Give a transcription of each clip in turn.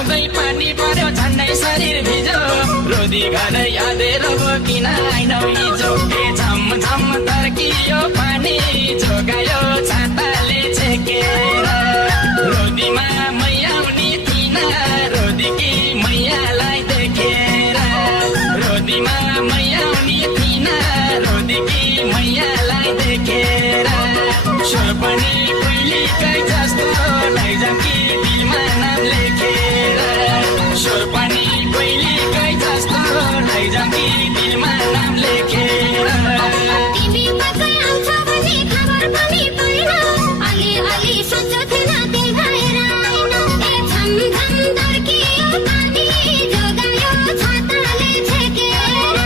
आउँदै पानी पर्यो झन्डै शरीर भिजो रोदी घर यादेर किन आइनौ हिजो ए झम झम तर्कियो पानी जोगायो छाताले छेकेर रोदीमा मै आउने थिइन रोदीकी मैयालाई देखेर रोदीमा मै आउने थिइन रोदीकी मैयालाई देखेर स्वर पनि पहिलेकै जस्तो लैजाम कि दिलमा नाम लेखेर स्वर पनि पहिलेकै जस्तो लैजाम कि दिलमा नाम लेखेर तिमी कतै आउँछ भने खबर पनि पाइन अलि अलि सोच्छु थिएन त्यही भएर आइन ए झम झम तर्कियो पानी जोगायो छाताले छेकेर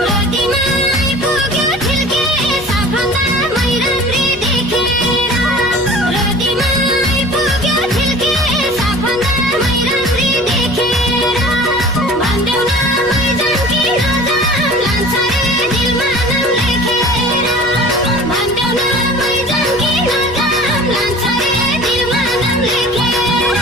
रोदीमा आइपुग्यो ठिल्के सबभन्दा मै राम्री देखेर रोदीमा आइपुग्यो ठिल्के सबभन्दा मै राम्री देखेर भन्देऊ न मै जाम कि नजाम लान्छ रे दिलमा नाम लेखेर भन्देऊ न मै जाम कि नजाम लान्छ रे दिलमा नाम लेखेर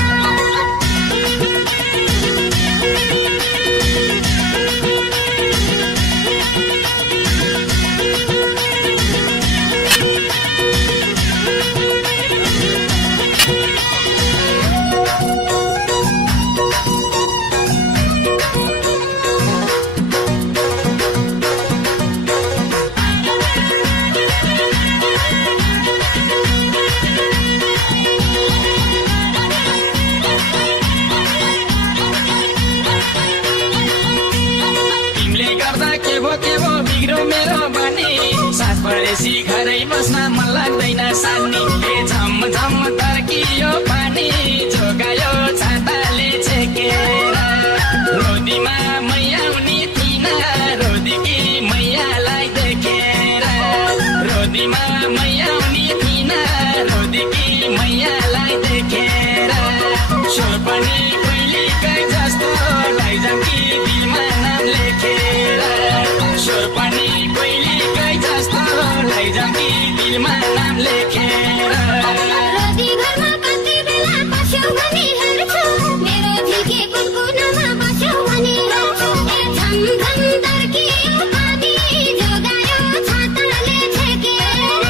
तिमीले गर्दा के भो बिग्रो मेरो बानी साथ परेसी घरै बस्न मन लाग्दैन सानी ए झम झम तर्कियो पानी जोगायो छाताले छेकेर रोदीमा मै आउने थिइन रोदीकी मैयालाई देखेर रोदीमा मै आउने थिइन रोदीकी मैयालाई देखेर स्वर पनि पहिलेकै जस्तो लैजाम कि दिलमा नाम लेखेर स्वर पनि पहिलेकै जस्तो लैजाम कि दिलमा नाम लेखेर रोदी घरमा कति बेला बस्यौ भने हेर्छु मेरो झिल्के कुनकुनामा बस्यौ भने हेर्छु ए झम झम तर्कियो पानी जोगायो छाताले छेकेर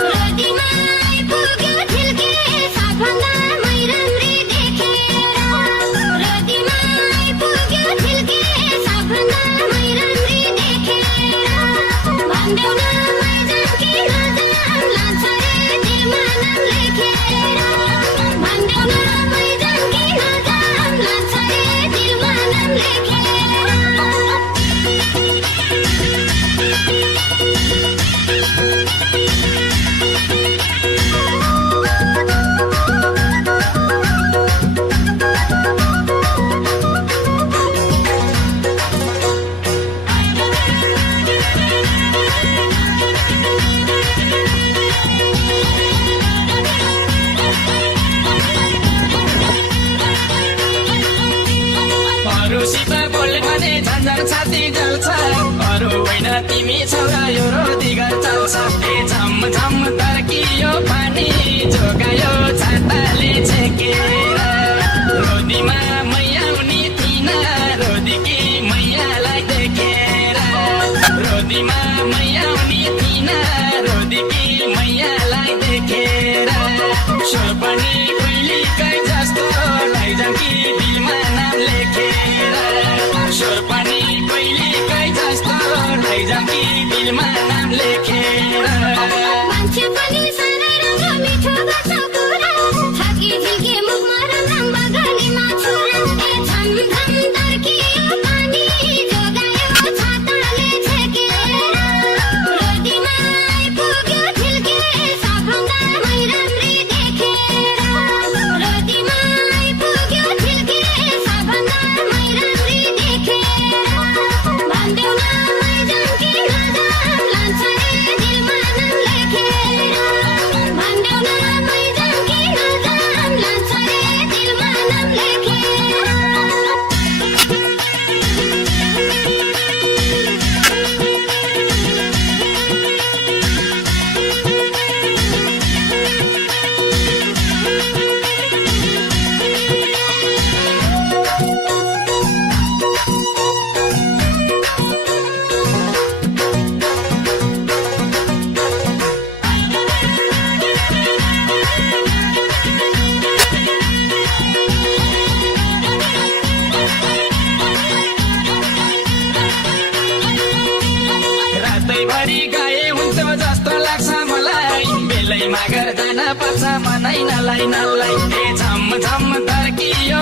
रोदीमा आइपुग्यो ठिल्के सबभन्दा मै राम्री देखेर रोदीमा आइपुग्यो ठिल्के सबभन्दा मै राम्री देखेर भन्देऊ न मै जाम कि नजाम लान्छ रे दिलमा नाम लेखेर भन्देऊ न मै जाम कि नजाम लान्छ रे दिलमा नाम लेखेर अरूसित बोल्यो भने झन्झन छाती जल्छ अरू होइन तिमी छौ र यो रोदी घर चल्छ ए झम झम तर्कियो पानी जोगायो छाताले छेकेर रोदीमा मै आउने थिइन रोदीकी मैयालाई देखेर रोदीमा मै आउने थिइन रोदीकी मैयालाई देखेर स्वर पनि पहिलेकै जस्तो लैजाम कि दिलमा नाम लेखेर स्वर पनि पहिलेकै जस्तो लैजाम कि दिलमा नाम लेखेर मान्छे पनि साह्रै राम्रो मिठो गर्छ कुरा छकी झिल्के मुखमा राम बगानीमा छुरा ए झम झम तर्कियो पानी जोगायो छाताले छेकेर रोदीमा आइपुग्यो ठिल्के सबभन्दा मै राम्री देखेर रोदीमा आइपुग्यो ठिल्के सबभन्दा मै राम्री देखेर भन्देऊ न मै जाम कि नजाम लान्छ रे दिनलाई झम झम तर्कियो